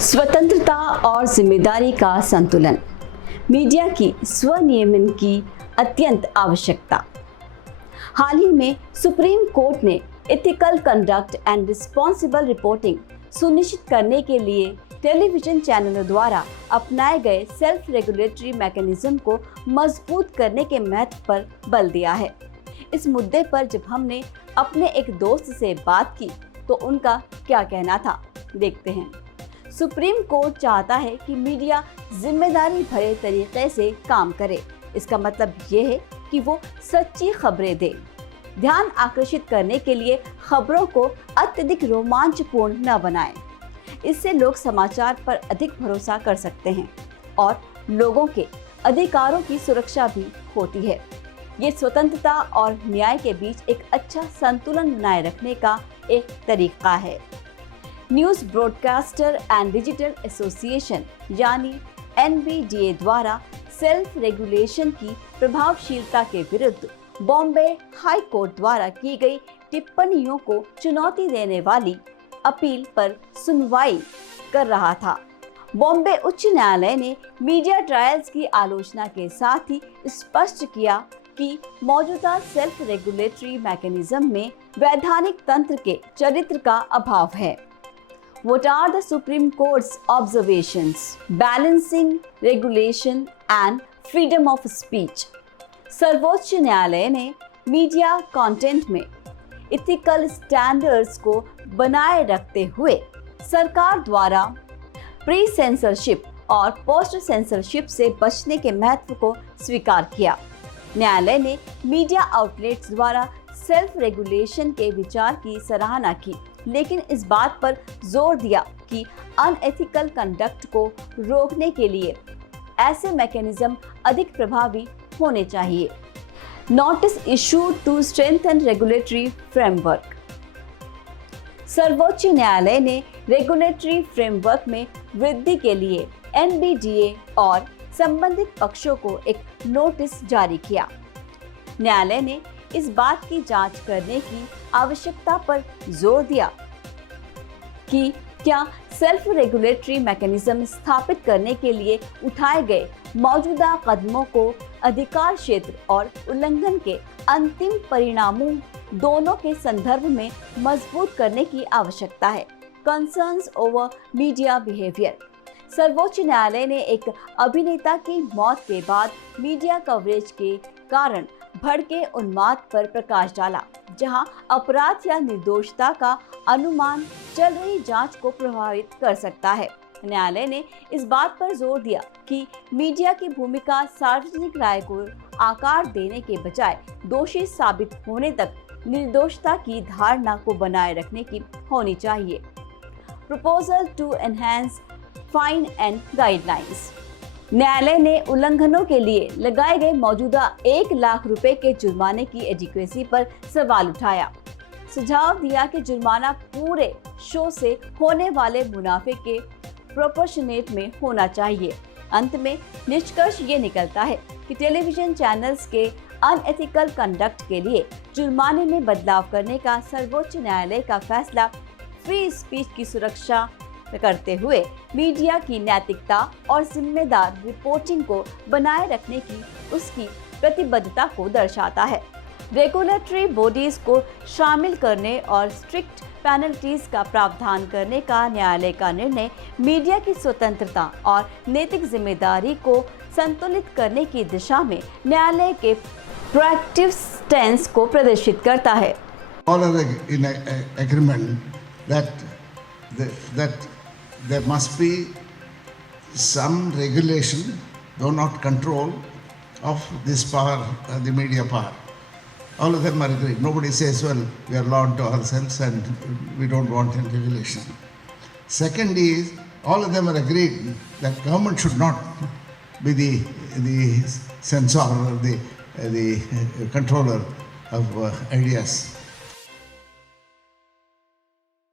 स्वतंत्रता और जिम्मेदारी का संतुलन, मीडिया की स्वनियमन की अत्यंत आवश्यकता। हाल ही में सुप्रीम कोर्ट ने ethical conduct and responsible reporting सुनिश्चित करने के लिए टेलीविजन चैनलों द्वारा अपनाए गए सेल्फ रेगुलेटरी मैकेनिज्म को मजबूत करने के महत्व पर बल दिया है। इस मुद्दे पर जब हमने अपने एक दोस्त से बात की तो उनका क्या कहना था, देखते हैं। सुप्रीम कोर्ट चाहता है कि मीडिया जिम्मेदारी भरे तरीके से काम करे। इसका मतलब ये है कि वो सच्ची खबरें दे। ध्यान आकर्षित करने के लिए खबरों को अत्यधिक रोमांचपूर्ण न बनाएं। इससे लोग समाचार पर अधिक भरोसा कर सकते हैं और लोगों के अधिकारों की सुरक्षा भी होती है। ये स्वतंत्रता और न्याय के बीच एक अच्छा संतुलन बनाए रखने का एक तरीका है। News broadcaster and digital association यानी NBDA द्वारा सेल्फ रेगुलेशन की प्रभावशीलता के विरुद्ध बॉम्बे हाई कोर्ट द्वारा की गई टिप्पणियों को चुनौती देने वाली अपील पर सुनवाई कर रहा था। बॉम्बे उच्च न्यायालय ने मीडिया ट्रायल्स की आलोचना के साथ ही स्पष्ट किया कि मौजूदा सेल्फ रेगुलेटरी मैकेनिज्म में वैधानिक तंत्र के चरित्र का अभाव है। What are the Supreme Court's observations? Balancing regulation and freedom of speech. सर्वोच्च न्यायालय ने मीडिया कंटेंट में इथिकल स्टैंडर्ड्स को बनाए रखते हुए सरकार द्वारा प्री सेंसरशिप और पोस्ट सेंसरशिप से बचने के महत्व को स्वीकार किया। न्यायालय ने मीडिया आउटलेट्स द्वारा सेल्फ रेगुलेशन के विचार की सराहना की, लेकिन इस बात पर जोर दिया कि अनएथिकल कंडक्ट को रोकने के लिए ऐसे मैकेनिज्म अधिक प्रभावी होने चाहिए। Notice issued to strengthen regulatory framework. सर्वोच्च न्यायालय ने रेगुलेटरी फ्रेमवर्क में वृद्धि के लिए NBDA और संबंधित पक्षों को एक नोटिस जारी किया। न्यायालय ने इस बात की जांच करने की आवश्यकता पर जोर दिया कि क्या सेल्फ रेगुलेटरी मैकेनिज्म स्थापित करने के लिए उठाए गए मौजूदा कदमों को अधिकार क्षेत्र और उल्लंघन के अंतिम परिणामों दोनों के संदर्भ में मजबूत करने की आवश्यकता है। Concerns over media behaviour. सर्वोच्च न्यायालय ने एक अभिनेता की मौत के बाद मीडिया कवरेज के कारण भड़के उन्माद पर प्रकाश डाला, जहां अपराध या निर्दोषता का अनुमान चल रही जांच को प्रभावित कर सकता है। न्यायालय ने इस बात पर जोर दिया कि मीडिया की भूमिका सार्वजनिक राय को आकार देने के बजाय दोषी साबित होने तक निर्दोषता की धारणा को बनाए रखने की होनी चाहिए। Proposal to enhance fine and guidelines. न्यायालय ने उल्लंघनों के लिए लगाए गए मौजूदा 1 लाख रुपए के जुर्माने की एडिक्वेसी पर सवाल उठाया। सुझाव दिया कि जुर्माना पूरे शो से होने वाले मुनाफे के प्रोपोर्शनेट में होना चाहिए। अंत में निष्कर्ष ये निकलता है कि टेलीविजन चैनल्स के अनएथिकल कंडक्ट के लिए जुर्माने में बदलाव करने का सर्वोच्च न्यायालय का फैसला फ्री स्पीच की सुरक्षा करते हुए मीडिया की नैतिकता और जिम्मेदार रिपोर्टिंग को बनाए रखने की उसकी प्रतिबद्धता को दर्शाता है। रेगुलेटरी बॉडीज को शामिल करने और स्ट्रिक्ट पेनल्टीज का प्रावधान करने का न्यायालय का निर्णय मीडिया की स्वतंत्रता और नैतिक जिम्मेदारी को संतुलित करने की दिशा में न्यायालय के प्रोएक्टिव स्टैंस को प्रदर्शित करता है। All are in agreement that there must be some regulation, though not control, of this power, the media power. All of them are agreed. Nobody says, well, we are law unto ourselves and we don't want any regulation. Second is, all of them are agreed that government should not be the censor or the controller of ideas.